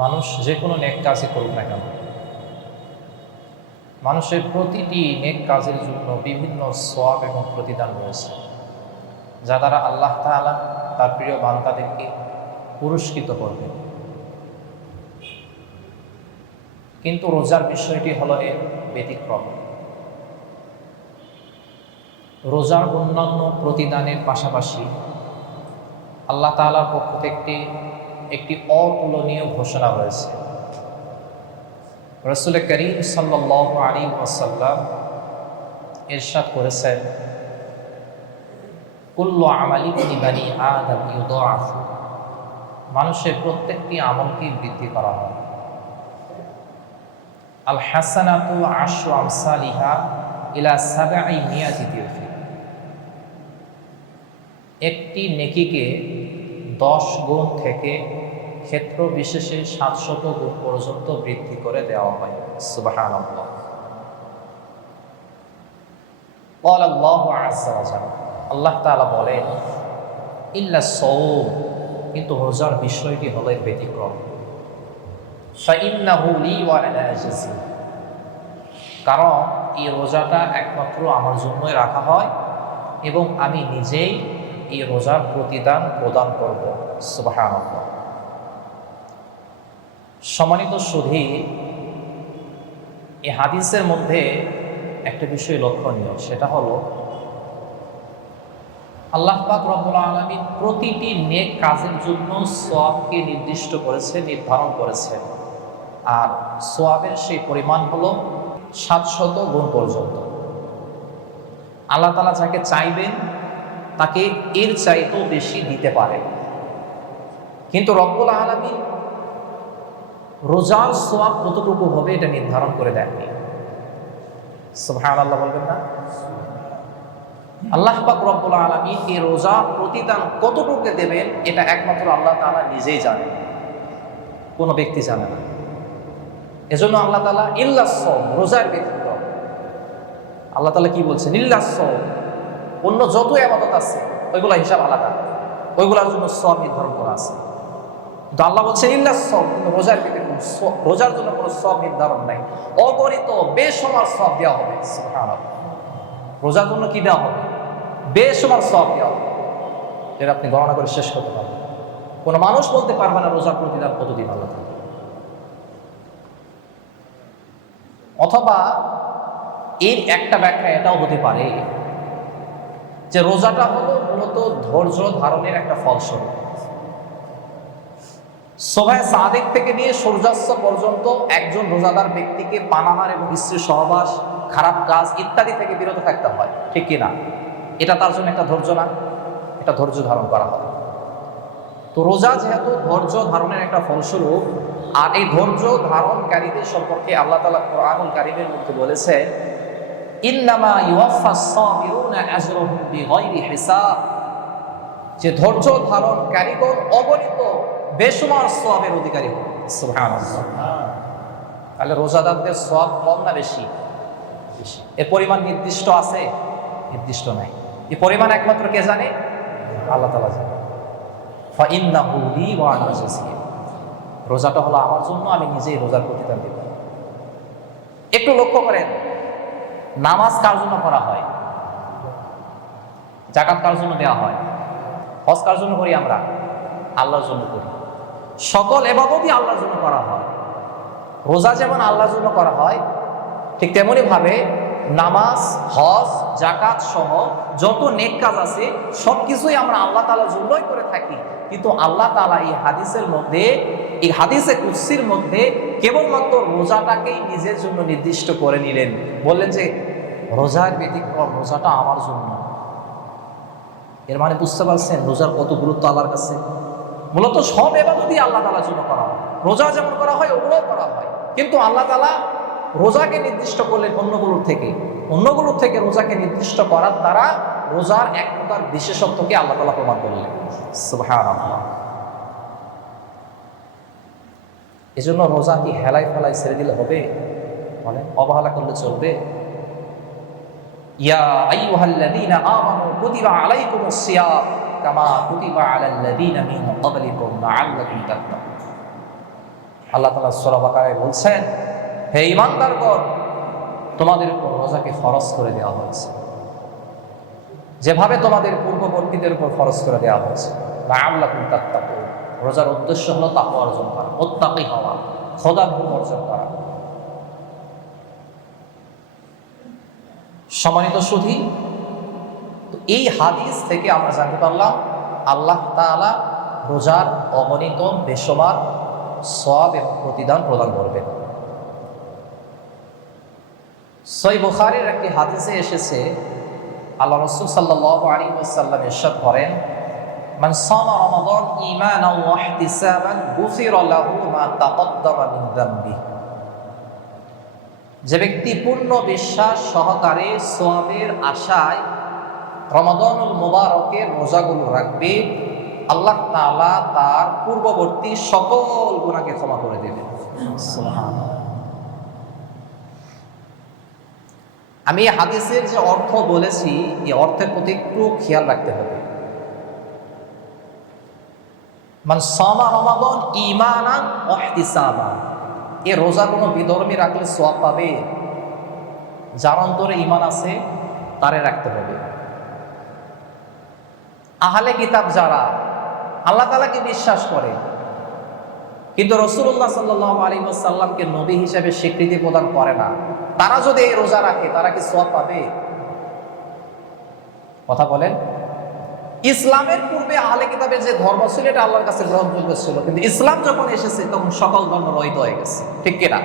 মানুষ যে কোনো নেক কাজই করুক না কেন, মানুষের প্রতিটি নেক কাজের জন্য বিভিন্ন সওয়াব এবং প্রতিদান রয়েছে, যা দ্বারা আল্লাহ তাআলা তার প্রিয় বান্দাদেরকে পুরস্কৃত করবেন। কিন্তু রোজার বিষয়টি হলো এর ব্যতিক্রম। রোজার অন্যান্য প্রতিদানের পাশাপাশি আল্লাহ তাআলার পক্ষ থেকে একটি অতুলনীয় ঘোষণা রয়েছে। রাসূল করিম সাল্লাল্লাহু আলাইহি ওয়াসাল্লাম ইরশাদ করেছেন, কুল্লু আমালি বানি আদম ইউদাআফু, মানুষের প্রত্যেকটি আমলকে বৃদ্ধি করা হয়। আল হাসানাতু আশরু আমসালিহা ইলা সাবঈ মিয়াতি দিরহম, একটি নেকিকে 10 গুণ থেকে ক্ষেত্র বিশেষে 700 গুণ পর্যন্ত বৃদ্ধি করে দেওয়া হয়। সুবহানাল্লাহ। ক্বালা আল্লাহু আযজা ওয়া জাল্লা, আল্লাহ তাআলা বলেন, ইল্লা সাওম, কিন্তু রোজার বিষয়টি হলো এর ব্যতিক্রম। ফাইন্নাহু লি ওয়া আনা আজজি, কারণ এই রোজাটা একমাত্র আমার জন্যই রাখা হয় এবং আমি নিজেই এই রোজার প্রতিদান প্রদান করব। সুবহানাল্লাহ। সম্মানিত সুধী, এই হাদিসের মধ্যে একটা বিষয় লক্ষণীয়, সেটা হলো আল্লাহ পাক রব্বুল আলামিন প্রতিটি নেক কাজের জন্য সওয়াবকে নির্দিষ্ট করেছে, নির্ধারণ করেছে, আর সওয়াবের সেই পরিমাণ হলো 700 গুণ পর্যন্ত। আল্লাহ তাআলা যাকে চাইবেন তাকে এর চাইতেও বেশি দিতে পারে, কিন্তু রব্বুল আলামিন রোজার সওয়াব কতটুকু হবে এটা নির্ধারণ করে দেননি। সুবহানাল্লাহ বলবেন না? আল্লাহ পাক রব্বুল আলামিন এই রোজা প্রতিদান কতটুকু দেবেন এটা একমাত্র আল্লাহ তাআলা নিজেই জানেন, কোনো ব্যক্তি জানে না। এজন্য আল্লাহ তাআলা ইল্লা সাওম, রোজার ব্যতিক্রম, আল্লাহ তাআলা কি বলছেন? ইল্লা সাওম, অন্য যত ইবাদত আছে ওইগুলা হিসাব আলাদা, ওইগুলোর জন্য সওয়াব নির্ধারণ করা আছে, কিন্তু আল্লাহ বলছেন ইল্লা সাওম, কিন্তু রোজার ব্যতিক্রম, রোজার জন্য কোনো সওয়াব নির্ধারণ নাই, অগণিত বেসমার সওয়াব দেওয়া হবে। সুবহানাল্লাহ। রোজার জন্য কি দেওয়া হবে? বেসমার সওয়াব দেওয়া হবে, যেটা আপনি গণনা করে শেষ করতে পারবেন। কোনো মানুষ বলতে পারবে না রোজার প্রতিদান কতদিন আল্লাহ তাআলা। অথবা এর একটা ব্যাখ্যা এটাও হতে পারে যে রোজাটা হলো মূলত ধৈর্য ধারণের একটা ফলস্বরূপ। সুবহে সাদিক থেকে নিয়ে সূর্যাস্ত পর্যন্ত একজন রোজাদার ব্যক্তিকে পানাহার এবং স্ত্রীর সহবাস, খারাপ কাজ ইত্যাদি থেকে বিরত থাকতে হয়, ঠিক কি না? এটা তার জন্য একটা ধৈর্য না? এটা ধৈর্য ধারণ করা হয়। তো রোজা যেহেতু ধৈর্য ধারণের একটা ফলস্বরূপ, আর এই ধৈর্য ধারণকারীদের সম্পর্কে আল্লাহ তাআলা কোরআনুল কারীমের মধ্যে বলেছে, ইন্নামা ইউওয়াফাস সাবিরুনা আজরুহুম বিগাইরি হিসাব, যে ধৈর্য ধারণকারীগণ অগণিত বেসুমার সওয়াবের অধিকারী হবে। সুবহানাল্লাহ। তাহলে রোজাদারদের সওয়াব কম না বেশি? বেশি। এর পরিমাণ নির্দিষ্ট আছে? নির্দিষ্ট নাই। এই পরিমাণ একমাত্র কে জানে? আল্লাহ তাআলা জানে। ফাইন্নাহু লি ওয়া আনা আজজি, রোজাটা হলো আমার জন্য, আমি নিজেই রোজার প্রতিদান দেব। একটু লক্ষ্য করেন, নামাজ কার জন্য করা হয়? যাকাত কার জন্য দেওয়া হয়? হজ কার জন্য করি? আমরা আল্লাহর জন্য করি। সকল ইবাদতই আল্লাহর জন্য করা হয়। রোজা যেমন আল্লাহর জন্য করা হয়, ঠিক তেমনি ভাবে নামাজ, হজ, যাকাত সহ যত নেক কাজ আছে সবকিছুই আমরা আল্লাহ তাআলার জন্যই করে থাকি। কিন্তু আল্লাহ তাআলা এই হাদিসের মধ্যে, এই হাদিসে কুদসির মধ্যে কেবলমাত্র রোজাটাকেই নিজের জন্য নির্দিষ্ট করে নিলেন, বললেন যে রোজার ব্যতিক্রম, রোজাটা আমার জন্য। এর মানে বুঝতে পারছেন রোজার কত গুরুত্ব আল্লাহর কাছে? মূলত সব ইবাদতই আল্লাহ তাআলার জন্য করা হয়। রোজা যেমন করা হয় ওগুলোও করা হয়, কিন্তু আল্লাহ তাআলা রোজাকে নির্দিষ্ট করলেন অন্যগুলোর থেকে রোজাকে নির্দিষ্ট করার দ্বারা রোজার এক প্রকার বিশেষত্বকে আল্লাহ তাআলা প্রমাণ করলেন। সুবহানাল্লাহ। এজন্য রোজা কি হেলায় ফেলায় ছেড়ে দিলে হবে? বলেন, অবহেলা করলে চলবে? ইয়া আইয়ুহাল্লাযীনা আমানু কুতিবা আলাইকুমুস সিয়াম কামা কুতিবা আলাল্লাযীনা মিন ক্বাবলিকুম লাআল্লাকুম তাত্তাকুন। আল্লাহ তাআলা সূরা বাকারায় বলছেন, হে ঈমানদারগণ, তোমাদের উপর রোজাকে ফরজ করে দেওয়া হয়েছে যেভাবে তোমাদের পূর্ববর্তীদের উপর ফরজ করে দেওয়া হয়েছে। লাআল্লাকুম তাত্তাকুন, রোজার উদ্দেশ্য হলো তাকওয়া অর্জন করা, মুত্তাকী হওয়া, খোদার ভয় অর্জন করা। সম্মানিত সুধী, এই হাদিস থেকে আমরা জানতে পারলাম আল্লাহ তাআলা রোজার অগণিত বেশুমার সওয়াব এবং প্রতিদান প্রদান করবেন। সহিহ বুখারীর একটি হাদিসে এসেছে, আল্লাহ রাসূল সাল্লাল্লাহু আলাইহি ওয়াসাল্লাম ইরশাদ করেন, মান সামা রমাদান ঈমানান ওয়া ইহতিসাবান গুফিরা লাহু মা তাকদ্দামা মিন যামবি। যে ব্যক্তি পূর্ণ বিশ্বাস সহকারে সওয়াবের আশায় রমাদানুল মুবারকের রোজাগুলো রাখবে, আল্লাহ তাআলা তার পূর্ববর্তী সকল গুনাহকে ক্ষমা করে দেবেন। সুবহানাল্লাহ। আমি হাদিসের যে অর্থ বলেছি, এই অর্থের প্রতি একটু খেয়াল রাখতে হবে। মান সামা রমাদান ঈমানান ওয়া ইহতিসাবান, এই রোজা কোনো বিধর্মী রাখলে সওয়াব পাবে? যার অন্তরে ঈমান আছে তারে রাখতে হবে। আহলে কিতাব যারা আল্লাহ তাআলাকে বিশ্বাস করে কিন্তু রাসূলুল্লাহ সাল্লাল্লাহু আলাইহি ওয়াসাল্লামকে নবী হিসেবে স্বীকৃতি প্রদান করে না, তারা যদি এই রোজা রাখে তারা কি সওয়াব পাবে? কথা বলেন। ইসলামের পূর্বে আহলে কিতাবের যে ধর্ম ছিল এটা আল্লাহর কাছে গ্রহণযোগ্য ছিল, কিন্তু ইসলাম যখন এসেছে তখন সকল ধর্ম রহিত হয়ে গেছে, ঠিক কিনা?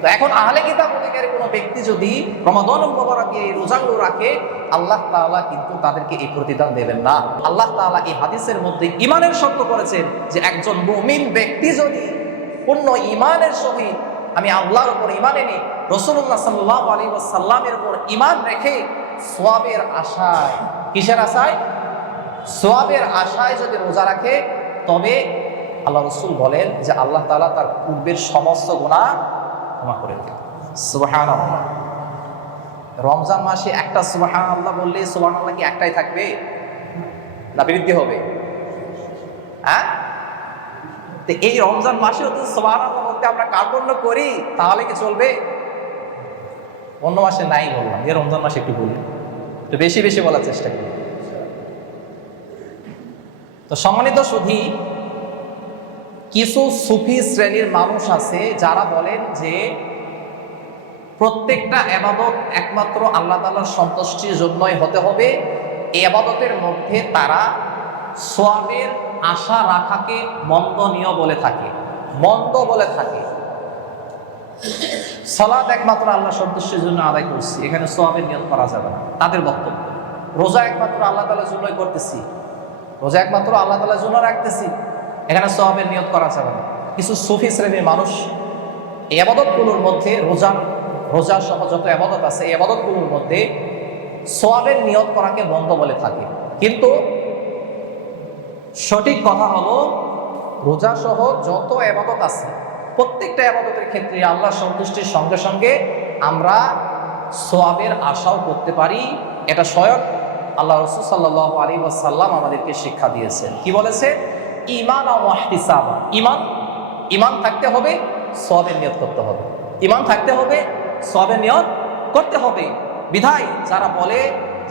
তো এখন আহলে কিতাব অধিকারী কোনো ব্যক্তি যদি রমাদানুল মুবারকে এই রোজাগুলো রাখে, আল্লাহ তাআলা কিন্তু তাদেরকে এই প্রতিদান দেবেন না। আল্লাহ তাআলা এই হাদিসের মধ্যে ঈমানের শর্ত করেছেন যে একজন মুমিন ব্যক্তি যদি পূর্ণ ঈমানের সহিত আমি আল্লাহর উপর ঈমান এনে রাসূলুল্লাহ সাল্লাল্লাহু আলাইহি ওয়াসাল্লামের উপর ঈমান রেখে সওয়াবের আশায়, কিসের আশায়? সওয়াবের আশায় যদি রোজা রাখে, তবে আল্লাহ রাসূল বলেন যে আল্লাহ তাআলা তার পূর্বের সমস্ত গুনাহ ক্ষমা করে দেন। সুবহানাল্লাহ। রমজান মাসে একটা সুবহানাল্লাহ বললে সুবহানাল্লাহ কি একটাই থাকবে না বৃদ্ধি হবে? হ্যাঁ, তো এই রমজান মাসে তো সুবহানাল্লাহ বলতে আমরা কার্পণ্য করি, তাহলে কি চলবে? অন্য মাসে নাই বললাম, এই রমজান মাসে একটু বলি, একটু বেশি বেশি বলার চেষ্টা করি। তো সম্মানিত সুধী, কিছু সুফি শ্রেণীর মানুষ আছে যারা বলেন যে প্রত্যেকটা ইবাদত একমাত্র আল্লাহ তাআলার সন্তুষ্টির জন্যই হতে হবে। এই ইবাদতের মধ্যে তারা সওয়াবের আশা রাখাকে মন্দনীয় বলে থাকে, মন্দ বলে থাকে। সালাত একমাত্র আল্লাহ সন্তুষ্টির জন্য আদায় করছি, এখানে সওয়াবের নিয়ত করা যাবে না, তাদের বক্তব্য। রোজা একমাত্র আল্লাহ তাআলার জন্যই করতেছি, রোজা একমাত্র আল্লাহ তাআলার জন্য রাখতেছি, এখানে সওয়াবের নিয়ত করা যাবে না। কিছু সুফি শ্রেণীর মানুষ এই ইবাদতগুলোর মধ্যে রোজা সহ যত ইবাদত আছে এই ইবাদতগুলোর মধ্যে সওয়াবের নিয়ত করাকে বন্ধ বলে থাকে। কিন্তু সঠিক কথা হলো, রোজা সহ যত ইবাদত আছে প্রত্যেকটা ইবাদতের ক্ষেত্রে আল্লাহ সন্তুষ্টির সঙ্গে সঙ্গে আমরা সওয়াবের আশাও করতে পারি। এটা স্বয়ং আল্লাহ রাসূল সাল্লাল্লাহু আলাইহি ওয়াসাল্লাম আমাদেরকে শিক্ষা দিয়েছেন। কি বলেছে? ঈমান ওয়া ইহতিসাবা, ঈমান থাকতে হবে, সওয়াবের নিয়ত করতে হবে। ঈমান থাকতে হবে, সওয়াবের নিয়ত করতে হবে। বিধায় যারা বলে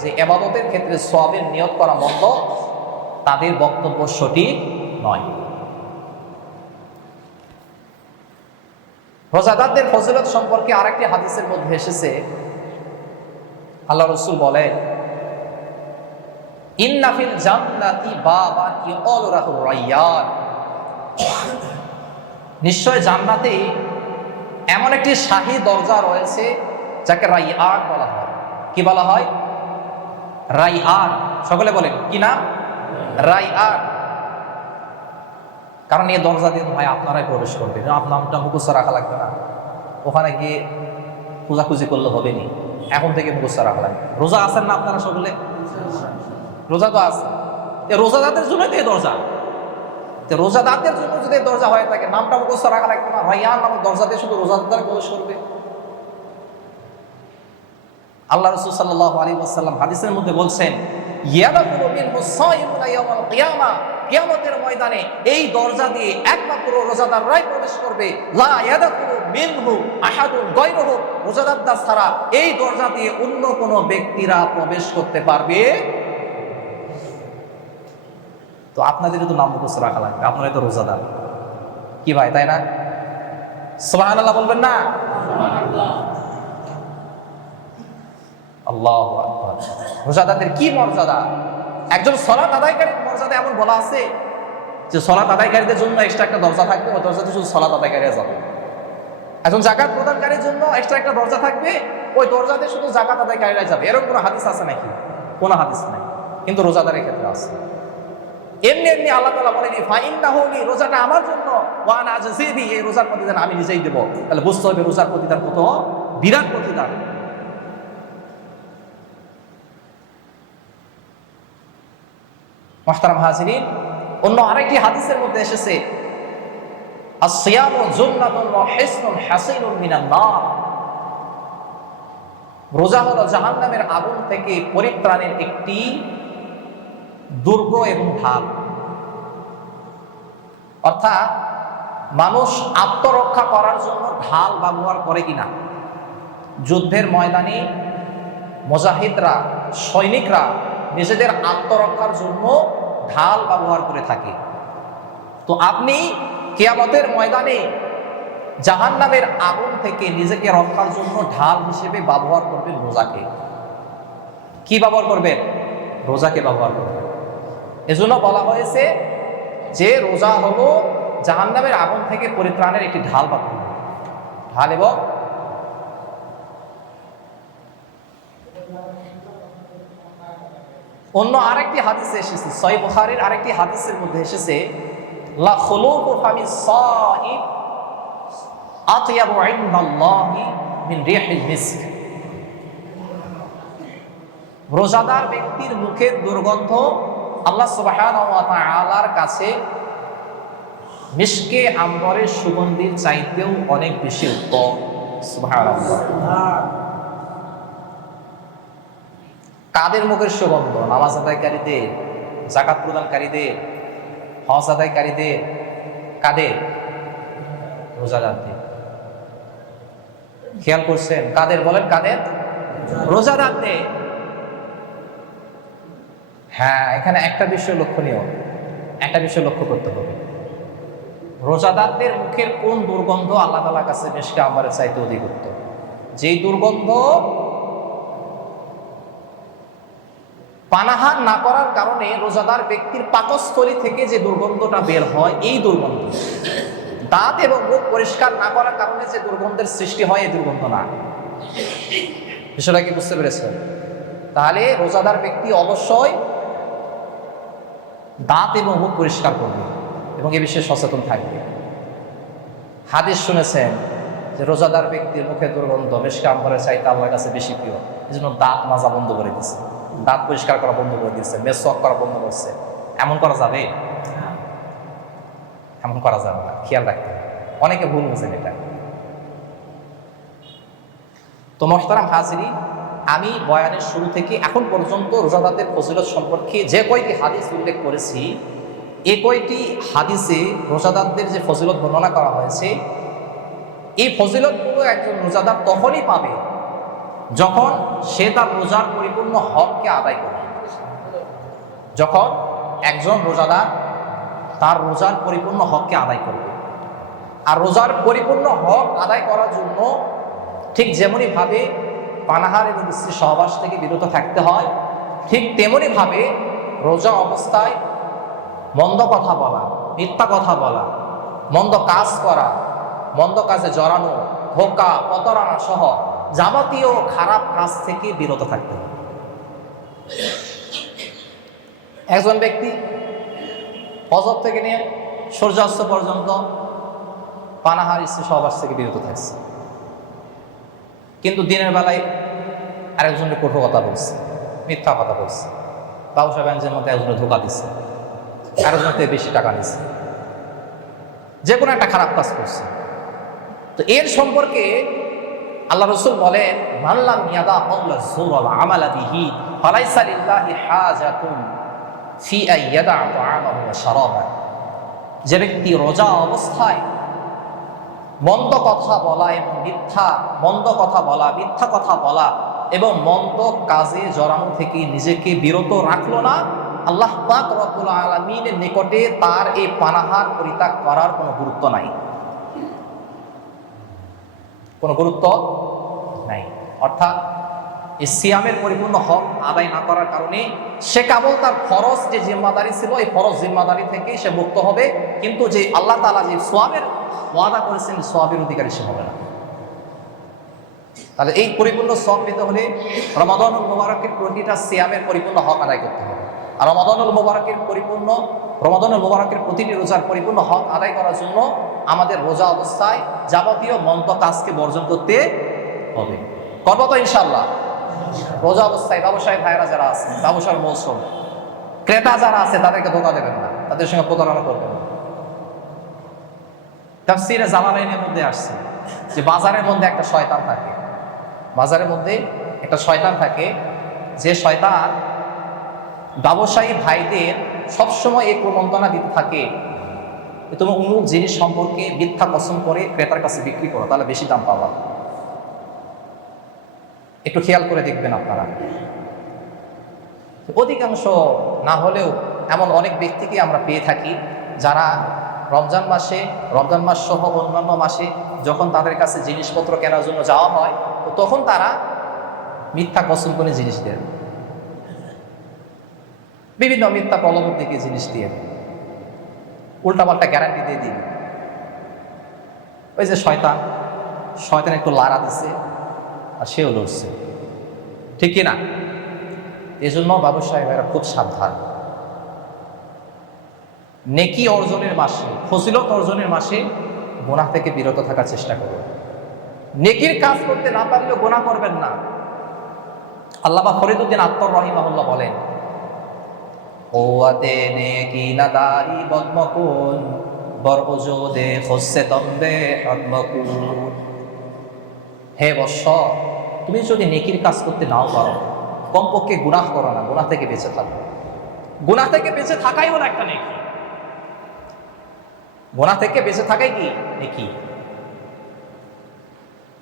যে ইবাদতের ক্ষেত্রে সওয়াবের নিয়ত করা মন্দ, তাদের বক্তব্য সঠিক নয়। রোজাদারদের ফজিলত সম্পর্কে আরেকটি হাদিসের মধ্যে এসেছে, আল্লাহ রাসূল বলেন, ইন্না ফিল জান্নাতি বাবান ইউকালু লাহু রায়্যান, নিশ্চয় জান্নাতে এমন একটি শাহী দরজা রয়েছে যাকে রায়্যান বলা হয়। কি বলা হয়? রায়্যান। সকলে বলেন কি নাম? রায়্যান। কারণ এই দরজা দিয়ে ভাই আপনারাই প্রবেশ করবেন, আপনার নামটা মুখস্থ রাখা লাগবে না, ওখানে গিয়ে খোঁজাখুঁজি করলে হবে নি, এখন থেকে মুখস্থ রাখা লাগবে। রোজা আছেন না আপনারা সকলে? রোজা তো আছে, রোজাদারদের জন্যই তো এই দরজা। রোজাদারদের জন্য যদি দরজা হয়ে থাকে, নামটা মুখস্থ রাখা লাগবে না, রায়্যান নামক দরজা দিয়ে শুধু রোজাদার প্রবেশ করবে। আল্লাহ রাসূল সাল্লাল্লাহু আলাইহি ওয়াসাল্লাম হাদিসের মধ্যে বলছেন, ইয়াদাখুলু মিনহু সায়িমুনা ইয়াওমাল কিয়ামা কিয়ামতের ময়দানে এই দরজা দিয়ে একমাত্র রোজাদাররাই প্রবেশ করবে, লা ইয়াদখুলু মিনহু আহাদুন গায়রুহু, রোজাদার ছাড়া এই দরজা দিয়ে অন্য কোনো ব্যক্তিরা প্রবেশ করতে পারবে। তো আপনাদের তো নাম মুখস্থ রাখা লাগবে, আপনারা তো রোজাদার, কি ভাই, তাই না? সুবহানাল্লাহ বলবেন না? আল্লাহু আকবার। রোজাদারদের কি মর্যাদা! একজন সালাত আদায়কারীর মর্যাদা এমন বলা আছে যে সালাত আদায়কারীদের জন্য এক্সট্রা একটা দরজা থাকবে, ওই দরজাতে শুধু সালাত আদায়কারীরা যাবে। একজন যাকাত প্রদানকারীর জন্য এক্সট্রা একটা দরজা থাকবে, ওই দরজাতে শুধু যাকাত আদায়কারীরা যাবে। এরকম কোনো হাদিস আছে নাকি? কোনো হাদিস নাই, কিন্তু রোজাদারের ক্ষেত্রে আছে। এমনি এমনি আল্লাহ তাআলা বলেনি ফাইন্নাহু লি, রোজাটা আমার জন্য, ওয়া আনা আজজি বিহি, এই রোজার প্রতিদান আমি নিজেই দেব। তাহলে বুঝতে হবে রোজার প্রতিদান কত বিরাট প্রতিদান। মুহতারাম হাজিরিন, অন্য আরেকটি হাদিসের মধ্যে এসেছে আসসিয়ামু জুন্নাতুন ওয়া হিসনুন হাসিনুন মিনান নার, রোজা হলো জাহান্নামের আগুন থেকে পরিত্রাণের একটি দুর্গ এবং ঢাল। অর্থাৎ মানুষ আত্মরক্ষা করার জন্য ঢাল ব্যবহার করে কিনা? যুদ্ধের ময়দানে মুজাহিদরা, সৈনিকরা নিজেদের আত্মরক্ষার জন্য ঢাল ব্যবহার করে থাকে। তো আপনি কিয়ামতের ময়দানে জাহান্নামের আগুন থেকে নিজেকে রক্ষার জন্য ঢাল হিসেবে ব্যবহার করবেন রোজাকে। কি ব্যবহার করবেন? রোজাকে ব্যবহার করবেন। এজন্য বলা হয়েছে যে রোজা হলো জাহান্নামের আগুন থেকে পরিত্রাণের একটি ঢাল বা ঢাল। এবং অন্য আরেকটি হাদিসে এসেছে, সহিহ বুখারীর আরেকটি হাদিসের মধ্যে এসেছে লা খুলুফু ফামিস সাইম আতয়াবু ইনদাল্লাহি মিন রিহিল মিস্ক, রোজাদার ব্যক্তির মুখের দুর্গন্ধ আল্লাহ সুবহানাহু ওয়া তাআলার কাছে মিশকে আম্বরের সুগন্ধির চাইতেও অনেক বেশি উত্তম। সুবহানাল্লাহ। কাদের মুখের সুগন্ধ? নামাজ আদায়কারীদের, যাকাত প্রদানকারীদের, হজ আদায়কারীদের। কাদের? রোজাদারদের। খেয়াল করছেন? কাদের বলেন? কাদের? রোজাদারদের। হ্যাঁ, এখানে একটা বিষয় লক্ষণীয়, একটা বিষয় লক্ষ্য করতে হবে। রোজাদারদের মুখের কোন দুর্গন্ধ আল্লাহ তাআলার কাছে মিশকে আম্বরের চাইতে অধিক উত্তম? যেই দুর্গন্ধ পানাহার না করার কারণে রোজাদার ব্যক্তির পাকস্থলী থেকে যে দুর্গন্ধটা বের হয়, এই দুর্গন্ধ। দাঁত এবং মুখ পরিষ্কার না করার কারণে যে দুর্গন্ধের সৃষ্টি হয়, এই দুর্গন্ধ না। বিষয়টা কি বুঝতে পেরেছেন? তাহলে রোজাদার ব্যক্তি অবশ্যই দাঁত এবং মুখ পরিষ্কার করবে এবং এ বিষয়ে সচেতন থাকবে। হাদিস শুনেছেন যে রোজাদার ব্যক্তির মুখের দুর্গন্ধ মিশকে আম্বরের চাইতে আল্লাহর কাছে বেশি প্রিয়। এই জন্য দাঁত মাজা বন্ধ করে দিচ্ছে, দাঁত পরিষ্কার করা বন্ধ করে দিচ্ছে, মেসওয়াক করা বন্ধ করছে। এমন করা যাবে? এমন করা যাবে না, খেয়াল রাখতে হবে। অনেকে ভুল বুঝেন এটা। তো মুহতারাম হাজিরিন, আমি বয়ানের শুরু থেকে এখন পর্যন্ত রোজাদারদের ফজিলত সম্পর্কে যে কয়টি হাদিস উল্লেখ করেছি, এই কয়টি হাদিসে রোজাদারদের যে ফজিলত বর্ণনা করা হয়েছে, এই ফজিলতগুলো একজন রোজাদার তখনই পাবে যখন সে তার রোজার পরিপূর্ণ হককে আদায় করবে। যখন একজন রোজাদার তার রোজার পরিপূর্ণ হককে আদায় করবে। আর রোজার পরিপূর্ণ হক আদায় করার জন্য ঠিক যেমনই ভাবে পানাহার এবং স্ত্রী সহবাস থেকে বিরত থাকতে হয়, ঠিক তেমনি ভাবে রোজা অবস্থায় মন্দ কথা বলা, মিথ্যা কথা বলা, মন্দ কাজ করা, মন্দ কাজে জড়ানো, ধোঁকা, প্রতারণা সহ যাবতীয় খারাপ কাজ থেকে বিরত থাকতে হবে। একজন ব্যক্তি ফজর থেকে নিয়ে সূর্যাস্ত পর্যন্ত পানাহার স্ত্রী সহবাস থেকে বিরত থাকছে, কিন্তু দিনের বেলায় আরেকজনকে কঠোর কথা বলছে, মিথ্যা কথা বলছে, ব্যবসা বাণিজ্যের মধ্যে একজনের ধোঁকা দিচ্ছে, আরেকজনের থেকে বেশি টাকা নিচ্ছে, যে কোনো একটা খারাপ কাজ করছে। তো এর সম্পর্কে আল্লাহ রাসূল বলেন, মাল্লাম ইয়াদা ক্বাওলা যুর ওয়াল আমালা বিহি ফালাইসা লিল্লাহি হাজাতুন ফি আন ইয়াদা তাআমাহু ওয়া শারাবাহু, যে ব্যক্তি রোজা অবস্থায় মন্দ কথা বলা এবং মিথ্যা কথা বলা এবং মন্দ কাজে জড়ানো থেকে নিজেকে বিরত রাখলো না, আল্লাহ পাক রব্বুল আলামিনের নিকটে তার এই পানাহার পরিত্যাগ করার কোনো গুরুত্ব নাই, কোনো গুরুত্ব নাই। অর্থাৎ এই সিয়ামের পরিপূর্ণ হক আদায় না করার কারণে সে কেবল তার ফরজ যে জিম্মাদারি ছিল এই ফরজ জিম্মাদারি থেকে সে মুক্ত হবে, কিন্তু যে আল্লাহ তাআলা যে সওয়াবের ওয়াদা করেছেন সওয়াবের অধিকারী সে হবে না। তাহলে এই পরিপূর্ণ সওয়াব পেতে হলে রমাদানুল মুবারকের প্রতিটা সিয়ামের পরিপূর্ণ হক আদায় করতে হবে। আর রমাদানুল মুবারকের প্রতিটি রোজার পরিপূর্ণ হক আদায় করার জন্য আমাদের রোজা অবস্থায় যাবতীয় মন্দ কাজকে বর্জন করতে হবে। করবো তো ইনশাআল্লাহ? রোজা অবস্থায় ব্যবসায়ী ভাইয়েরা যারা আছে, ব্যবসার মৌসুম, ক্রেতা যারা আছে তাদেরকে ধোঁকা দেবেন না, তাদের সঙ্গে প্রতারণা করবেন না। তাফসীরে জালালাইনের মধ্যে আসছে যে বাজারের মধ্যে একটা শয়তান থাকে, যে শয়তান ব্যবসায়ী ভাইদের সবসময় এই প্রবঞ্চনা দিতে থাকে, তুমি অমুক জিনিস সম্পর্কে মিথ্যা কসম করে ক্রেতার কাছে বিক্রি করো, তাহলে বেশি দাম পাবা। একটু খেয়াল করে দেখবেন আপনারা। অধিকাংশ না হলেও এমন অনেক ব্যক্তিকে আমরা পেয়ে থাকি যারা রমজান মাস সহ অন্যান্য মাসে যখন তাদের কাছে জিনিসপত্র কেনার জন্য যাওয়া হয়, তো তখন তারা মিথ্যা কসম করে জিনিস দেন, বিভিন্ন মিথ্যা প্রলোভন থেকে জিনিস দিয়ে উল্টাপাল্টা গ্যারান্টি দিয়ে দিন। ওই যে শয়তান একটু লাড়া দিছে আর সেও লড়ছে, ঠিক কিনা? এই জন্য ব্যবসায়ী ভাইরা খুব সাবধান। নেকি অর্জনের মাসে, ফজিলত অর্জনের মাসে গুনাহ থেকে বিরত থাকার চেষ্টা করুন। নেকির কাজ করতে না পারলেও গুনাহ করবেন না। আল্লামা ফরিদউদ্দিন আত্মর রাহিমাহুল্লাহ বলেন, ওয়াতে নেকি নাদারি বদমকুন বরউজুদে খসে তম্বে হদমকুন। হে বৎস, তুমি যদি নেকির কাজ করতে নাও পারো, কমপক্ষে গুনাহ করো না, গুনাহ থেকে বেঁচে থাকো। গুনাহ থেকে বেঁচে থাকাই হলো একটা নেকি। গুনাহ থেকে বেঁচে থাকাই কি নেকি।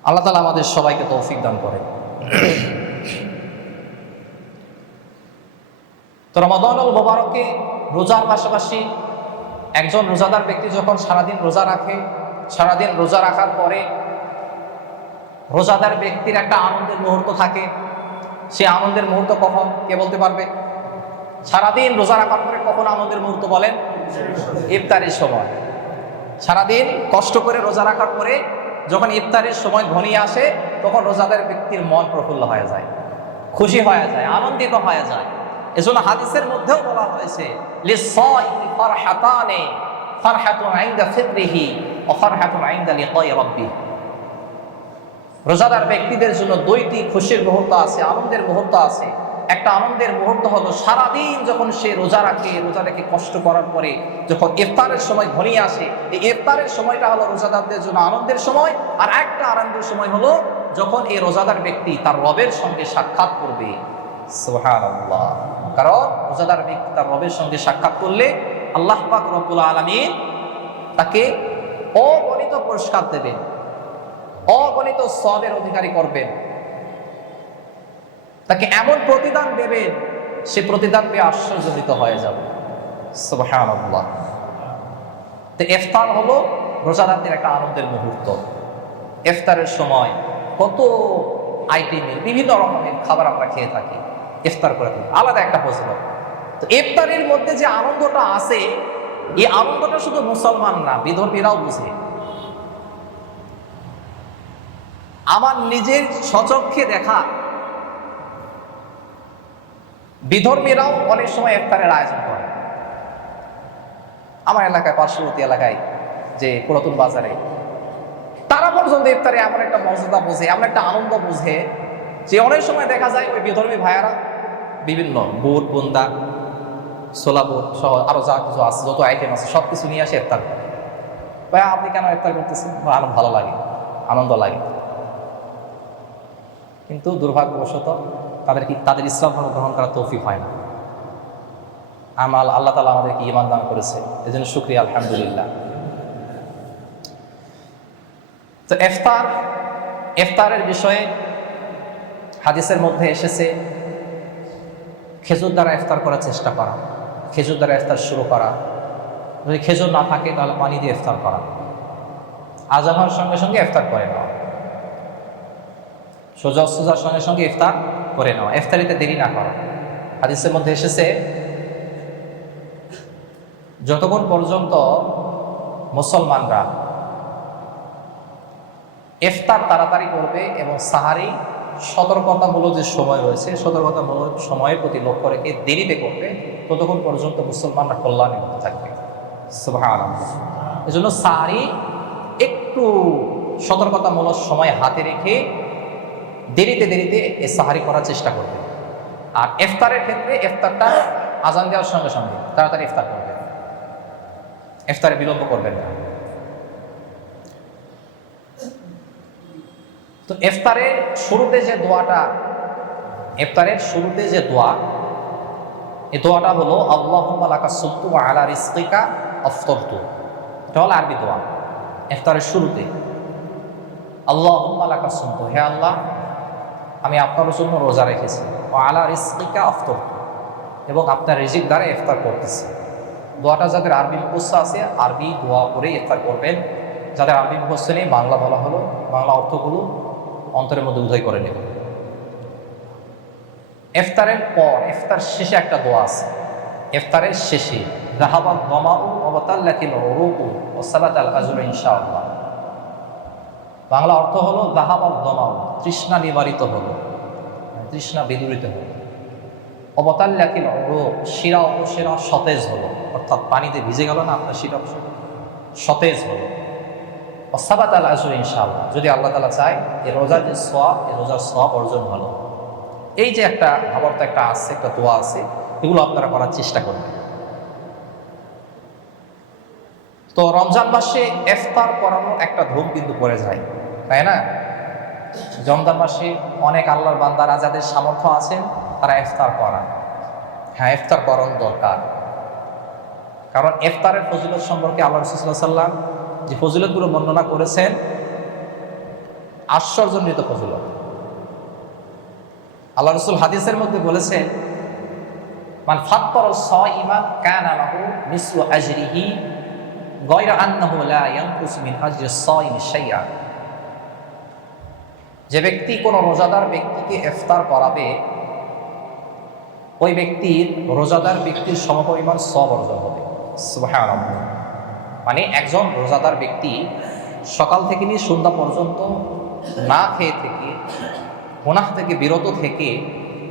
আল্লাহ তাআলা আমাদের সবাইকে তৌফিক দান করে। তো রমাদানুল মুবারকে রোজার পাশাপাশি একজন রোজাদার ব্যক্তি যখন সারাদিন রোজা রাখে, সারাদিন রোজা রাখার পরে রোজাদার ব্যক্তির একটা আনন্দের মুহূর্ত থাকে। সে আনন্দের মুহূর্ত কখন, কে বলতে পারবে? সারাদিন রোজা রাখার পরে কখন আনন্দের মুহূর্ত বলেন? ইফতারের সময়। সারাদিন কষ্ট করে রোজা রাখার পরে যখন ইফতারের সময় ঘনিয়ে আসে, তখন রোজাদার ব্যক্তির মন প্রফুল্ল হয়ে যায়, খুশি হয়ে যায়, আনন্দিত হয়ে যায়। এজন্য হাদিসের মধ্যেও বলা হয়েছে, লিস-সাইমি ফারহাতানি, ফারহাতুন ইনদা ফিতরিহি ওয়া ফারহাতুন ইনদা লিকাই রাব্বিহি। রোজাদার ব্যক্তিদের জন্য দুইটি খুশির মুহূর্ত আছে, আনন্দের মুহূর্ত আছে। একটা আনন্দের মুহূর্ত হলো সারাদিন যখন সে রোজা রেখে কষ্ট করার পরে যখন ইফতারের সময় ঘনিয়ে আসে, এই ইফতারের সময়টা হলো রোজাদারদের জন্য আনন্দের সময়। আর একটা আনন্দের সময় হলো যখন এই রোজাদার ব্যক্তি তার রবের সঙ্গে সাক্ষাৎ করবে। সুবহানাল্লাহ। কারণ রোজাদার ব্যক্তি তার রবের সঙ্গে সাক্ষাৎ করলে আল্লাহ পাক রব্বুল আলামিন তাকে অগণিত পুরস্কার দেবেন, অগণিত সওয়াবের অধিকারী করবেন, তাকে এমন প্রতিদান দেবেন, সে প্রতিদান পেয়ে আশ্চর্যজনিত হয়ে যাবে। সুবহানাল্লাহ। তো ইফতার হলো রোজাদারদের একটা আনন্দের মুহূর্ত। ইফতারের সময় কত আইটেমের বিভিন্ন রকমের খাবার আমরা খেয়ে থাকি, ইফতার করে থাকি, আলাদা একটা ফজিলত। তো ইফতারের মধ্যে যে আনন্দটা আছে, এই আনন্দটা শুধু মুসলমান না, বিধর্মীরাও বুঝে। আমার নিজের স্বচক্ষে দেখা, বিধর্মীরাও অনেক সময় ইফতারের আয়োজন করে। আমার এলাকায়, পার্শ্ববর্তী এলাকায় যে পুরাতন বাজারে, তারা পর্যন্ত ইফতারে এমন একটা মর্যাদা বোঝে, এমন একটা আনন্দ বোঝে যে অনেক সময় দেখা যায় ওই বিধর্মী ভাইয়ারা বিভিন্ন বুট, বুন্দা, ছোলা বুট সহ আরো যা কিছু আছে, যত আইটেম আছে সবকিছু নিয়ে আসে ইফতার করে। ভাইয়া আপনি কেন ইফতার করতেছেন? ভালো লাগে, আনন্দ লাগে। কিন্তু দুর্ভাগ্যবশত তাদের ইসলাম ধর্ম গ্রহণ করার তৌফিক হয় না। আমাল আল্লাহ তাআলা আমাদেরকে ঈমান দান করেছে, এজন্য শুকরিয়া আলহামদুলিল্লাহ। তো ইফতারের বিষয়ে হাদিসের মধ্যে এসেছে খেজুর দ্বারা ইফতার করার চেষ্টা করা, খেজুর দ্বারা ইফতার শুরু করা, যদি খেজুর না থাকে তাহলে পানি দিয়ে ইফতার করা, আজান হওয়ার সঙ্গে সঙ্গে ইফতার করে নেওয়া, সোজা সোজার সঙ্গে সঙ্গে ইফতার করে নেওয়া, ইফতারিতে দেরি না করা। হাদিসের মধ্যে এসেছে যতক্ষণ পর্যন্ত মুসলমানরা ইফতার তাড়াতাড়ি করবে এবং সাহারি সতর্কতামূলক যে সময় রয়েছে সতর্কতামূলক সময়ের প্রতি লক্ষ্য রেখে দেরিতে করবে, ততক্ষণ পর্যন্ত মুসলমানরা কল্যাণের মধ্যে থাকবে। সুবহানাল্লাহ। এজন্য সাহারি একটু সতর্কতামূলক সময় হাতে রেখে দেরিতে এই সাহারি করার চেষ্টা করবে। আর ইফতারের ক্ষেত্রে ইফতারটা আজান দেওয়ার সঙ্গে সঙ্গে তাড়াতাড়ি ইফতার করবে, ইফতারে বিলম্ব করবেন না। তো ইফতারের শুরুতে যে দোয়াটা, ইফতারের শুরুতে যে দোয়া, এই দোয়াটা হলো আল্লাহুম্মা লাকা সুমতু ওয়া আলা রিজকিকা আফতারতু। এটা হলো আরবি দোয়া ইফতারের শুরুতে। আল্লাহুম্মা লাকা সুমতু, হে আল্লাহ আমি আপনার জন্য রোজা রেখেছি, ওয়া আলা রিজকিকা আফতারতু, এবং আপনার রিজিক দ্বারা ইফতার করতেছি। দোয়াটা যাদের আরবি মুখস্থ আছে আরবি দোয়া করে ইফতার করবেন, যাদের আরবি মুখস্থ নেই বাংলা বলা হলো, বাংলা অর্থগুলো অন্তরের মধ্যে উদয় করে নেবেন। ইফতারের পর ইফতার শেষে একটা দোয়া আছে, ইফতারের শেষে যাহাবাত যামাউ ওয়া বাতাল্লাতিল উরুকু ওয়া সাবাতাল আজরু ইনশাআল্লাহ। বাংলা অর্থ হলো যাহাবাত যামাউ, তৃষ্ণা নিবারিত হলো, তৃষ্ণা বিদূরিত হলো, ওয়া বাতাল্লাতিল উরুক, শিরা উপশিরা সতেজ হলো, অর্থাৎ পানিতে ভিজে গেল না আপনার শিরা সতেজ হলো, ওয়া সাবাতাল আজরু ইনশাআল্লাহ, যদি আল্লাহ তাআলা চায় এই রোজার যে সওয়াব, এই রোজার সওয়াব অর্জন হলো। এই যে একটা ভাবার্থ একটা আছে, একটা দোয়া আছে, এগুলো আপনারা করার চেষ্টা করবেন। তো রমজান মাসে ইফতার করানোর একটা ধুম কিন্তু পড়ে যায়, তাই না? রমজান মাসে অনেক আল্লাহর বান্দারা যাদের সামর্থ্য আছেন তারা ইফতার করান। হ্যাঁ, ইফতার করানো দরকার, কারণ ইফতারের ফজিলত সম্পর্কে আল্লাহ রাসূল সাল্লাল্লাহু আলাইহি ওয়াসাল্লাম যে ফজিলতগুলো বর্ণনা করেছেন আশ্চর্যজনিত ফজিলত। আল্লাহ রাসূল হাদিসের মধ্যে বলেছেন, মান ফাত্তারা সাইমান কানা লাহু মিসলু আজরিহি গায়রা আন্নাহু লা ইয়ানকুসু মিন আজরি সাইমি শাইআ। যে ব্যক্তি কোনো রোজাদার ব্যক্তিকে ইফতার করাবে, ওই ব্যক্তির রোজাদার ব্যক্তির সমপরিমাণ সওয়াব অর্জন হবে। সুবহানাল্লাহ। মানে একজন রোজাদার ব্যক্তি সকাল থেকে নিয়ে সন্ধ্যা পর্যন্ত না খেয়ে থেকে, গুনাহ থেকে বিরত থেকে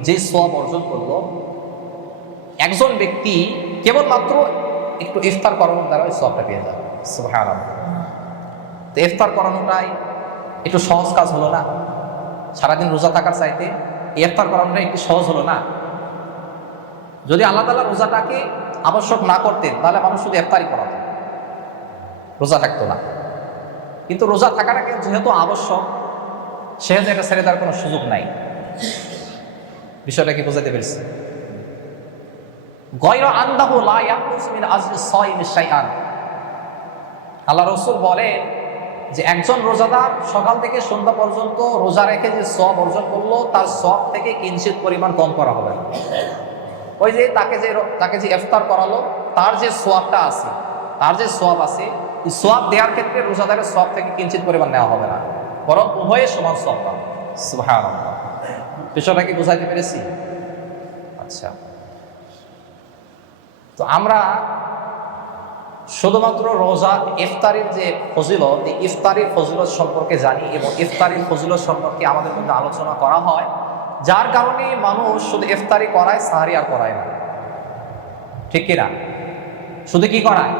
যে সওয়াব অর্জন করল, একজন ব্যক্তি কেবলমাত্র একটু ইফতার করানোর দ্বারা ওই সওয়াবটা পেয়ে যাবে। সুবহানাল্লাহ। তো ইফতার করানোটাই একটু সহজ কাজ হলো না? সারাদিন রোজা থাকার চাইতে ইফতার করানোটা একটু সহজ হলো না? যদি আল্লাহ তাআলা রোজাটাকে আবশ্যক না করতেন তাহলে মানুষ শুধু ইফতারই করাতেন, রোজা থাকতো না। কিন্তু রোজা থাকাটাকে যেহেতু আবশ্যক, সেহেতু এটা ছেড়ে দেওয়ার কোনো সুযোগ নাই। বিষয়টা কি বোঝাতে পেরেছি? গায়রা আন্নাহু লা ইয়ানকুসু মিন আজরি সাইমি শাইআন। আল্লাহ রাসূল বলেন যে একজন রোজাদার সকাল থেকে সন্ধ্যা পর্যন্ত রোজা রেখে যে সওয়াব অর্জন করলো, তার সওয়াব থেকে কিঞ্চিত পরিমাণ কম করা হবে না। ওই যে তাকে যে ইফতার করালো, তার যে সওয়াবটা আছে, তার যে সওয়াব আছে, এই সওয়াব দেওয়ার ক্ষেত্রে রোজাদারের সওয়াব থেকে কিঞ্চিত পরিমাণ নেওয়া হবে না, বরং উভয়ে সমান সওয়াব পাবে। সুবহানাল্লাহ। বিষয়টা কি বোঝাতে পেরেছি? আচ্ছা, তো আমরা শুধুমাত্র রোজা ইফতারের যে ফজিলত, এই ইফতারের ফজিলত সম্পর্কে জানি এবং ইফতারের ফজিলত সম্পর্কে আমাদের মধ্যে আলোচনা করা হয়, যার কারণে মানুষ শুধু ইফতারি করায়, সাহারি আর করায় না। ঠিক কিনা? শুধু কি করায়?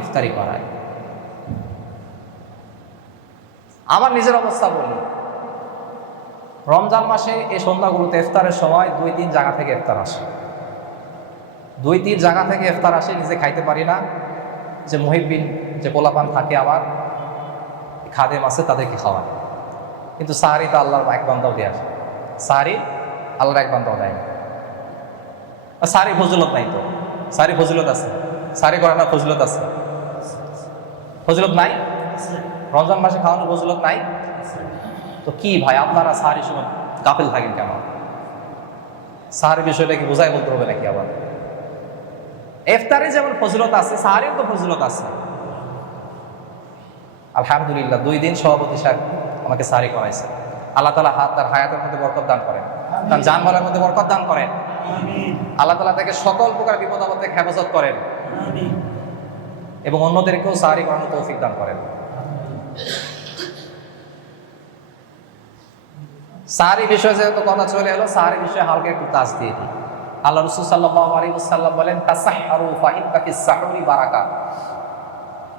ইফতারি করায়। আমার নিজের অবস্থা বলি, রমজান মাসে এই সন্ধ্যাগুলোতে ইফতারের সময় 2-3 জায়গা থেকে ইফতার আসে, 2-3 জায়গা থেকে ইফতার আসে, নিজে খাইতে পারি না। যে মুহিব্বিন যে পোলাপান থাকে আমার, খাদেম আছে, তাদেরকে খাওয়ায়। কিন্তু সাহারি তো আল্লাহর এক বান্দাও দিয়ে আসে, সাহারি আল্লাহর এক বান্দাও দেয় না। সাহারি ফজিলত নাই তো, সাহারি ফজিলত আছে, সাহারি করার না ফজিলত আছে? ফজিলত নাই? রমজান মাসে খাওয়ানোর ফজিলত নাই? তো কি ভাই আপনারা সাহারির সময় গাফেল থাকেন কেন? সাহারি বিষয়টা কি বোঝাই বলতে হবে নাকি? আবার ইফতারে যেমন ফজিলত আছে, সাহারিও তো ফজিলত আছে। আলহামদুলিল্লাহ 2 দিন সভাপতি সাহেব আমাকে সাহারি করাইছে। আল্লাহ তাআলা তার হায়াতের মধ্যে বরকত দান করেন, তার জানমালের মধ্যে বরকত দান করেন। আল্লাহ তাআলা তাকে সকল প্রকার বিপদ আপদ থেকে হেফাজত করেন এবং অন্যদেরকেও সাহারি করানোর তৌফিক দান করেন। সাহারি বিষয়ে যেহেতু কথা চলে এলো, সাহারি বিষয়ে হালকা একটু তাজ দিয়ে দিই। আল্লাহ রাসূল সাল্লাল্লাহু আলাইহি ওয়াসাল্লাম বলেন, তাসাহহারু ফা ইন্না ফিস সাহরি বারাকা।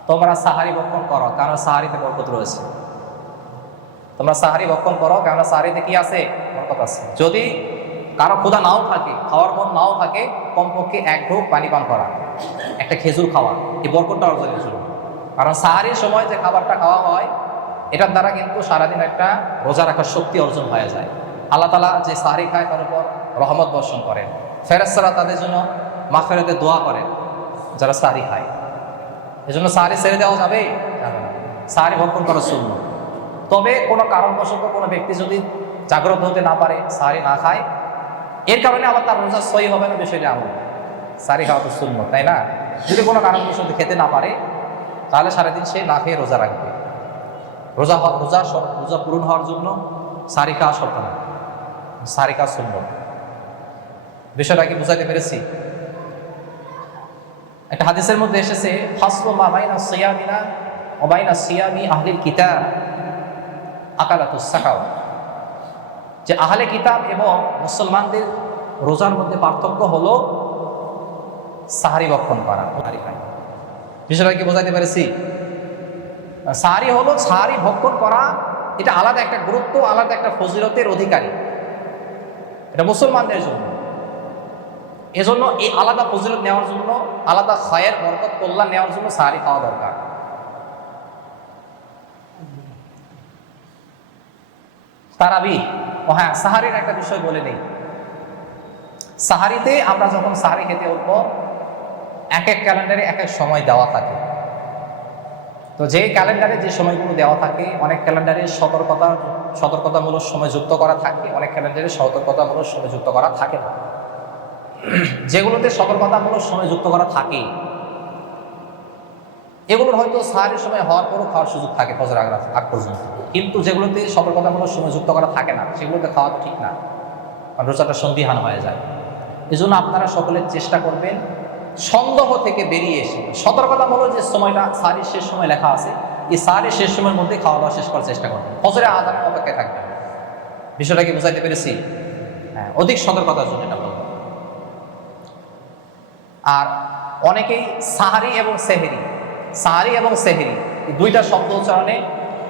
তোমরা সাহারি ভক্ষণ করো কারণ সাহারিতে বরকত রয়েছে। তোমরা সাহারি ভক্ষণ করো কারণ সাহারিতে কি আছে? বরকত আছে। যদি কারো ক্ষুধা নাও থাকে, খাওয়ার মন নাও থাকে, কমপক্ষে 1 ঢোক পানি পান করা, একটা খেজুর খাওয়া, এই বরকতটা অর্জনের জন্য। কারণ সাহারির সময় যে খাবারটা খাওয়া হয় এটার দ্বারা কিন্তু সারাদিন একটা রোজা রাখার শক্তি অর্জন হয়ে যায়। আল্লাহ তাআলা যে সাহারি খায় তার উপর রহমত বর্ষণ করেন, ফেরেশতারা তাদের জন্য মাগফিরাতের দোয়া করেন যারা সাহারি খায়। এজন্য সাহারি ছেড়ে দেওয়া যাবে? যাবে না। সাহারি ভক্ষণ করা সুন্নাত। তবে কোনো কারণবশত কোনো ব্যক্তি যদি জাগ্রত হতে না পারে, সাহারি না খায়, এর কারণে আবার তার রোজা সহি হবে না, বিষয়টা এমন। সাহারি খাওয়া তো সুন্নাত, তাই না? যদি কোনো কারণবশত খেতে না পারে তাহলে সারাদিন সে না খেয়ে রোজা রাখবে। রোজা পূরণ হওয়ার জন্য সাহারি খাওয়া শর্ত না, সাহারি খাওয়া সুন্নাত। বিষয়টা কি বুঝাইতে পেরেছি? একটা হাদিসের মধ্যে এসেছে, ফাসলু মা বাইনা সিয়ামিনা ওয়া বাইনা সিয়ামি আহলিল কিতাব আকালাতুস সাহাও, যে আহলে কিতাব এবং মুসলমানদের রোজার মধ্যে পার্থক্য হলো সাহারি ভক্ষণ করা। বিষয়টা কি বোঝাতে পেরেছি? সাহারি হলো, সাহারি ভক্ষণ করা এটা আলাদা একটা গুরুত্ব, আলাদা একটা ফজিলতের অধিকারী, এটা মুসলমানদের জন্য। এজন্য এই আলাদা ফজিলত নেওয়ার জন্য, আলাদা খায়ের বরকত কল্যাণ নেওয়ার জন্য সাহারি খাওয়া দরকার। তারাবি, ও হ্যাঁ, সাহারির একটা বিষয় বলে নেই। সাহারিতে আমরা যখন সাহারি খেতে উঠব, এক এক ক্যালেন্ডারে এক এক সময় দেওয়া থাকে। তো যে ক্যালেন্ডারে যে সময়গুলো দেওয়া থাকে, অনেক ক্যালেন্ডারে সতর্কতামূলক সময় যুক্ত করা থাকে, অনেক ক্যালেন্ডারে সতর্কতামূলক সময় যুক্ত করা থাকে না। যেগুলোতে সতর্কতামূলক সময় যুক্ত করা থাকে এগুলোর হয়তো সাহারির সময় হওয়ার পরও খাওয়ার সুযোগ থাকে ফজর আগ পর্যন্ত, কিন্তু যেগুলোতে সতর্কতামূলক সময় যুক্ত করা থাকে না সেগুলোতে খাওয়া তো ঠিক না, কারণ রোজাটা সন্দিহান হয়ে যায়। এই জন্য আপনারা সকলে চেষ্টা করবেন সন্দেহ থেকে বেরিয়ে এসে, সতর্কতামূলক যে সময়টা সাহারির শেষ সময় লেখা আছে, এই সাহারির শেষ সময়ের মধ্যে খাওয়া দাওয়া শেষ করার চেষ্টা করবেন, ফজরের আযানের অপেক্ষায় থাকবেন। বিষয়টা কি বুঝাইতে পেরেছি? হ্যাঁ, অধিক সতর্কতার জন্য এটা বলবো। আর অনেকেই সাহারি এবং সেহরি, সাহারি এবং সেহরি এই দুইটা শব্দ উচ্চারণে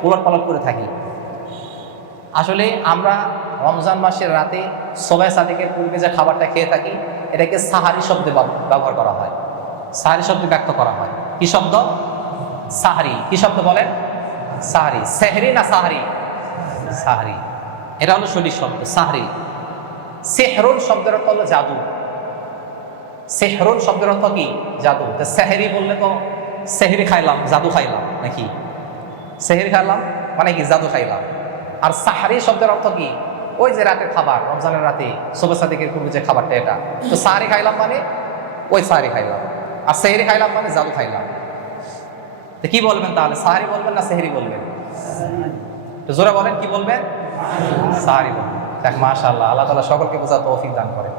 উলটপালট করে থাকি। আসলে আমরা রমজান মাসের রাতে সবাই সাদিকের পূর্বে যে খাবারটা খেয়ে থাকি এটাকে সাহারি শব্দে ব্যবহার করা হয়, সাহারি শব্দে ব্যক্ত করা হয়। কি শব্দ? সাহারি। কি শব্দ বলেন? সাহারি। সেহরি না সাহারি? সাহারি, এটা হলো সঠিক শব্দ, সাহারি। সেহরুন শব্দের অর্থ হলো জাদু। সেহরুন শব্দের অর্থ কি? জাদু। সেহরি বললে তো সেহরি খাইলাম, জাদু খাইলাম নাকি? সেহরি খাইলাম মানে কি? জাদু খাইলাম। আর সাহারি শব্দের অর্থ কি? ওই যে রাতের খাবার, রমজানের রাতে সবে সাদিকের পূর্বে যে খাবারটা, এটা তো সাহারি খাইলাম মানে ওই সাহারি খাইলাম, আর সেহরি খাইলাম মানে জাদু খাইলাম। তো কি বলবেন তাহলে? সাহারি বলবেন না সেহরি বলবেন? তো জোরে বলেন, কি বলবেন? সাহারি বলবেন। দেখ, মাশাআল্লাহ, আল্লাহ তাআলা সকলকে বোঝার তৌফিক দান করেন।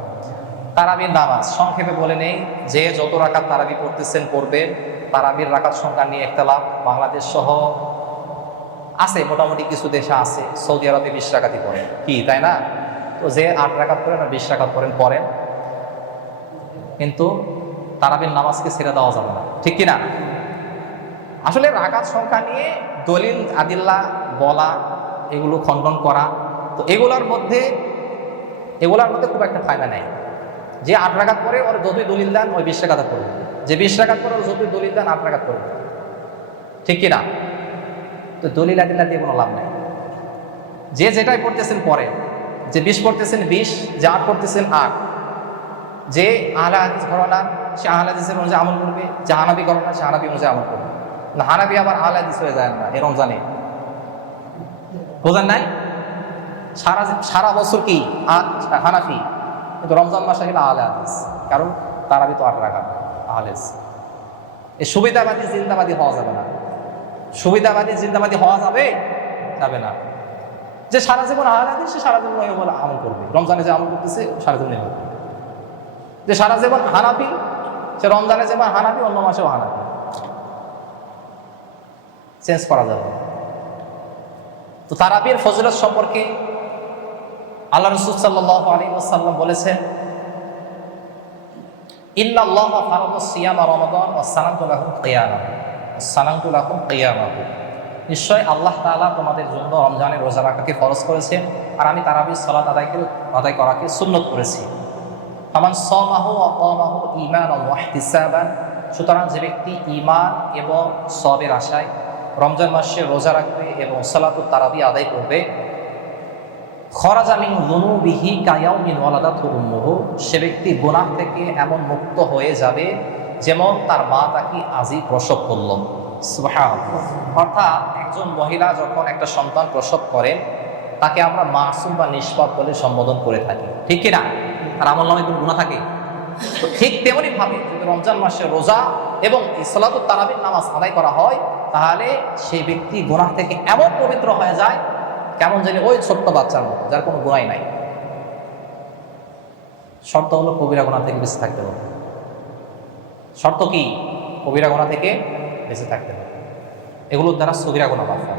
তারাবির নামাজ সংক্ষেপে বলে নেই, যে যত রাকাত তারাবি পড়তেছেন পড়বেন। তারাবির রাকাত সংখ্যা নিয়ে ইখতিলাফ, বাংলাদেশ সহ আছে, মোটামুটি কিছু দেশে আছে। সৌদি আরবে 20 রাকাতই পড়েন, কি তাই না? তো যে 8 রাকাত পড়েন আর 20 রাকাত পড়েন, কিন্তু তারাবির নামাজকে ছেড়ে দেওয়া যাবে না, ঠিক কিনা? আসলে রাকাত সংখ্যা নিয়ে দলিল আদিল্লা বলা, এগুলো খণ্ডন করা, তো এগুলোর মধ্যে খুব একটা ফায়দা নেই। যে 8 রাকাত পড়ে ওর যতই দলিল দেন ওই 20 রাকাত পড়বে, যে 20 রাকাত পড়ে ওর যতই দলিল দেন 8 রাকাত পড়বে, ঠিক কিনা? তো দলিল আদিল্লা দিয়ে কোনো লাভ নেই। যে যেটাই পড়তেছেন পড়েন, যে 20 পড়তেছেন 20, যে 8 পড়তেছেন 8, যে আহলে হাদিস ঘরানা সে আহলে হাদিসের অনুযায়ী আমল করবে, যে হানাফি ঘরানা সে হানাফি অনুযায়ী আমল করবে। না, হানাফি আবার আহলে হাদিস হয়ে যায় না এই রমজানে, বোঝেন নাই? সারা বছর কি হানাফি, কিন্তু রমজান মাসে গেলে আহলে হাদিস, কারণ তারাবি তো 8 রাকাত আহলে হাদিস। এই সুবিধাবাদী জিন্দাবাদী হওয়া যাবে না, সুবিধাবাদী জিন্দাবাদী হওয়া যাবে যাবে না। যে সারা জীবন আহলে হাদিস সে সারা জীবন আমল করবে, রমজানে যে আমল করতেছে সারা জীবন আমল করবে। যে সারা জীবন হানাফি সে রমজানে যেমন হানাফি অন্য মাসেও হানাফি, চেঞ্জ করা যাবে। তো তারাবির ফজিলত সম্পর্কে আল্লাহ রাসূল সাল্লাল্লাহু আলাইহি ওয়াসাল্লাম বলেছেন, ইন্নাল্লাহা ফারাদাস সিয়ামা রমাদান ওয়া সানাতু লাকুম কিয়ামাহু ওয়া সানাতু লাকুম কিয়ামাহু। নিশ্চয় আল্লাহ তাআলা তোমাদের জন্য রমজানের রোজা রাখাকে ফরজ করেছেন, আর আমি তারাবির সালাত আদায় করাকে সুন্নত করেছি। ফামান সামাহু ওয়া কামাহু ঈমানান ওয়া ইহতিসাবান, সুতরাং যে ব্যক্তি ঈমান এবং সওয়াবের আশায় রমজান মাসে রোজা রাখবে এবং সালাতুত তারাবি আদায় করবে, খরাজা মিন যুনুবিহি কায়াউমিন ওয়ালাদাতহু উম্মুহু, সে ব্যক্তি গুনাহ থেকে এমন মুক্ত হয়ে যাবে যেমন তার মা তাকে আজই প্রসব করল। সুবহানাল্লাহ। অর্থাৎ একজন মহিলা যখন একটা সন্তান প্রসব করেন তাকে আমরা মাসুম বা নিষ্পাপ বলে সম্বোধন করে থাকি, ঠিক কিনা? তার আমল নামে কোনো গুনাহ থাকে? তো ঠিক তেমনি ভাবে যদি রমজান মাসে রোজা এবং সালাতুত তারাবির নামাজ আদায় করা হয়, তাহলে সেই ব্যক্তি গুনাহ থেকে এমন পবিত্র হয়ে যায় কেমন জানি ওই ছোট্ট বাচ্চার মতো, যার কোনো গুনাহই নাই। শর্ত হলো কবিরা গুনাহ থেকে বেঁচে থাকতে হবে। শর্ত কি? কবিরা গুনাহ থেকে বেঁচে থাকতে হবে। এগুলোর দ্বারা সগীরা গুনাহ মাফ হয়।